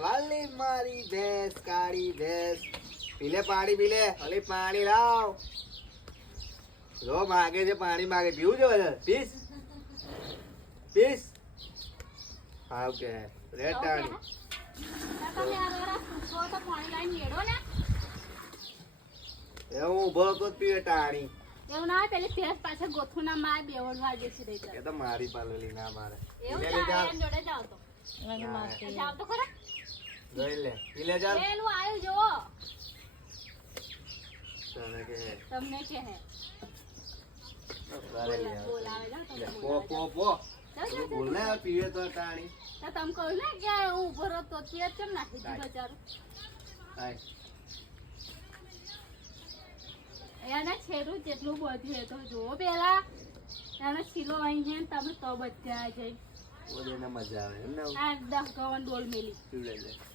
વાલી મારી ભેંસ કાળી ભેંસ પીલે પાણી પીલે અલી પાણી લાવ જો માગે છે પાણી માગે પીવું છે બધા પીસ પીસ હાવ કે રેટાણી એવું ઉભો તો જ પીવે ટાણી એવું ના પેલી ફેસ પાછળ ગોથું ના માર બેવડવા જેસી રહી એ તો મારી પાલેલી ના મારે એવું પીલે ચાલે જા એમ જોડે જાવ તો જાવ તો ખરા જોઈ લે પીલે જા એનું આયુ જો તને કે તમને કે હે બોલાવે જા લે તમને પો પો પો તું બોલ ને પીવે તો ટાણી તો તમે કહો ને કે હું ઉભો રહો તો તે કેમ નાખી દીધું બચારું હાય એને છેરું જેટલું બધું એ તો જુઓ પેલા એને છીલો અહીં છે ને તમે તો બધા જઈ ઓદેને મજા આવે એમ ને આ 10 ગવન ડોલ મેલી પીવડાઈ લે